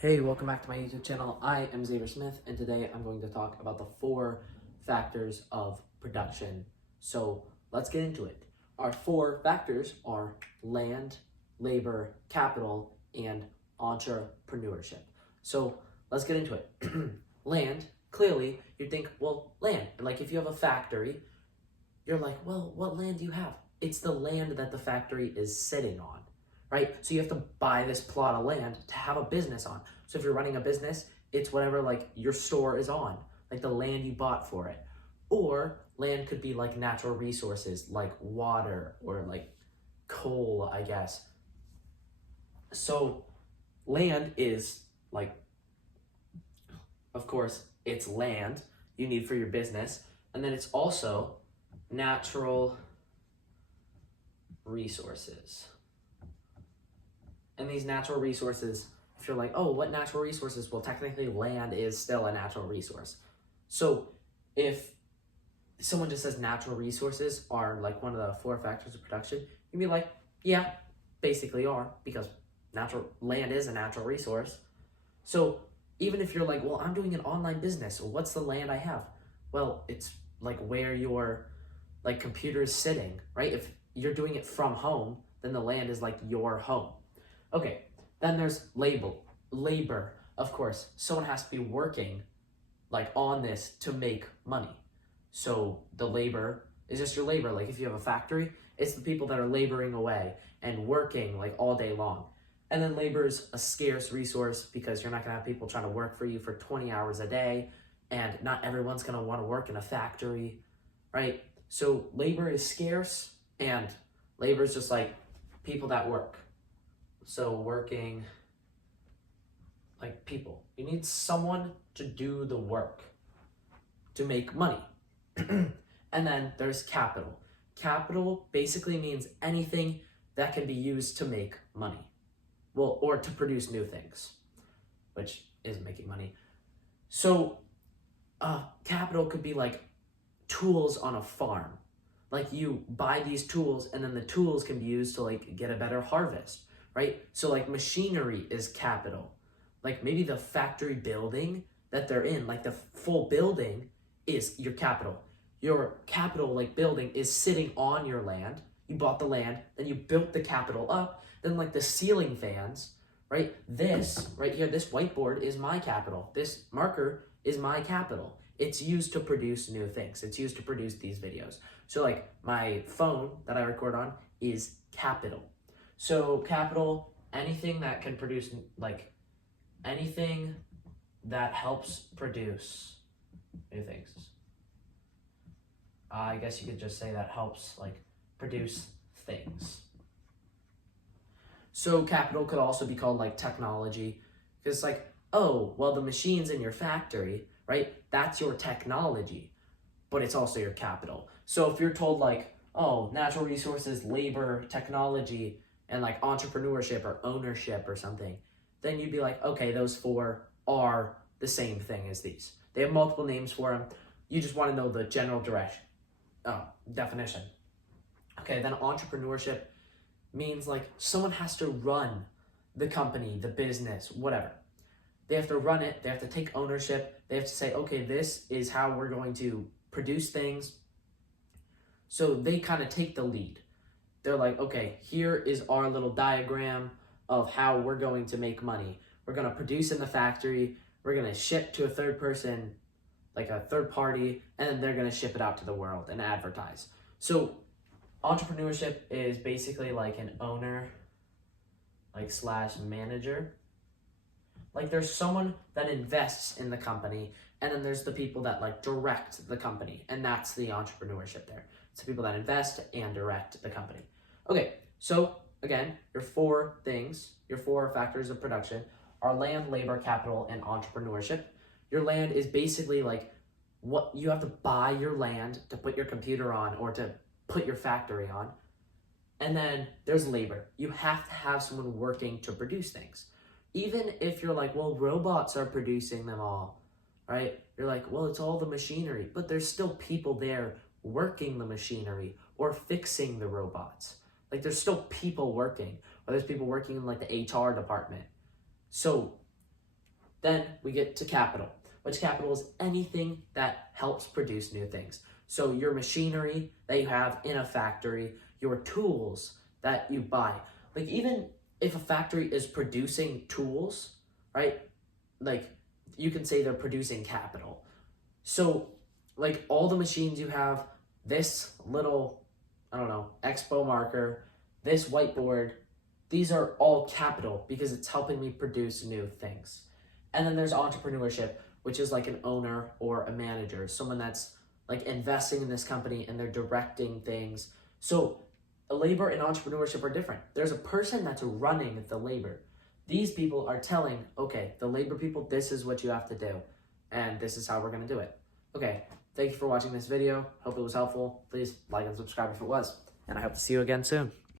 Hey, welcome back to my YouTube channel. I am Xavier Smith, and today I'm going to talk about the 4 factors of production. So let's get into it. Our 4 factors are land, labor, capital, and entrepreneurship. So let's get into it. Land, clearly, you'd think, well, land. Like if you have a factory, you're like, well, what land do you have? It's the land that the factory is sitting on, right? So you have to buy this plot of land to have a business on. So if you're running a business, it's whatever like your store is on, like the land you bought for it. Or land could be like natural resources like water or like coal, I guess. So land is like, of course, it's land you need for your business. And then it's also natural resources. And these natural resources, if you're like, oh, what natural resources? Well, technically, land is still a natural resource. So if someone just says natural resources are like one of the 4 factors of production, you'd be like, yeah, basically are, because natural land is a natural resource. So even if you're like, well, I'm doing an online business, what's the land I have? Well, it's like where your like computer is sitting, right? If you're doing it from home, then the land is like your home. Okay, then there's labor. Of course, someone has to be working like on this to make money. So the labor is just your labor. Like if you have a factory, it's the people that are laboring away and working like all day long. And then labor is a scarce resource because you're not gonna have people trying to work for you for 20 hours a day, and not everyone's gonna wanna work in a factory, right? So labor is scarce, and labor is just like people that work. So working, like people. You need someone to do the work to make money. And then there's capital. Capital basically means anything that can be used to make money. Well, or to produce new things, which is making money. So capital could be like tools on a farm. Like you buy these tools and then the tools can be used to like get a better harvest, right? So like machinery is capital. Like maybe the factory building that they're in, like the full building is your capital. Your capital like building is sitting on your land. You bought the land, then you built the capital up, then like the ceiling fans, right? This right here, this whiteboard is my capital. This marker is my capital. It's used to produce new things. It's used to produce these videos. So like my phone that I record on is capital. So capital, anything that can produce, like anything that helps produce new things. I guess you could just say that helps like produce things. So capital could also be called like technology, because it's like, oh, well, the machines in your factory, right? That's your technology, but it's also your capital. So if you're told like, oh, natural resources, labor, technology, and like entrepreneurship or ownership or something, then you'd be like, okay, those 4 are the same thing as these. They have multiple names for them. You just want to know the general definition. Okay, then entrepreneurship means like someone has to run the company, the business, whatever. They have to run it, they have to take ownership, they have to say, okay, this is how we're going to produce things. So they kind of take the lead. They're like, okay, here is our little diagram of how we're going to make money. We're going to produce in the factory, we're going to ship to a third person, like a third party, and then they're going to ship it out to the world and advertise. So entrepreneurship is basically like an owner, like slash manager. Like there's someone that invests in the company, and then there's the people that like direct the company, and that's the entrepreneurship there. It's the people that invest and direct the company. Okay, so again, your 4 things, your 4 factors of production are land, labor, capital, and entrepreneurship. Your land is basically like what you have to buy your land to put your computer on or to put your factory on. And then there's labor. You have to have someone working to produce things. Even if you're like, well, robots are producing them all, right? You're like, well, it's all the machinery, but there's still people there working the machinery or fixing the robots. Like there's still people working, or there's people working in like the HR department. So Then we get to capital, which capital is anything that helps produce new things. So your machinery that you have in a factory, your tools that you buy. Like even if a factory is producing tools, right? Like you can say they're producing capital. So like all the machines you have, this little, I don't know, expo marker, this whiteboard, these are all capital because it's helping me produce new things. And then there's entrepreneurship, which is like an owner or a manager, someone that's like investing in this company and they're directing things. So labor and entrepreneurship are different. There's a person that's running the labor. These people are telling, okay, the labor people, this is what you have to do. And this is how we're going to do it. Okay, thank you for watching this video. Hope it was helpful. Please like and subscribe if it was. And I hope to see you again soon.